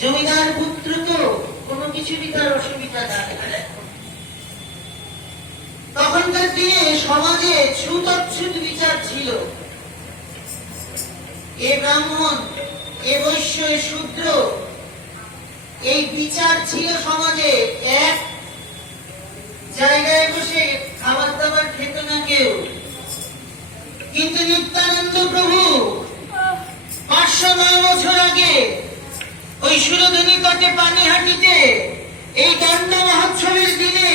জমিদার পুত্র তো কোনো কিছুরই তার অসুবিধা নাই। তখনকার দিনে সমাজে ছুতচ্ছুত বিচার ছিল। এ ব্রাহ্মণ, এ বৈশ্য, এ শূদ্র, এই বিচার ছিল সমাজে। এক জায়গায় বসে খাবার দাবার খেত না কেউ। কিন্তু নিত্যানন্দ প্রভু 509 বছর আগে ওই সুরধনী তটে পানিহাটিতে এই দণ্ড মহোৎসবের দিনে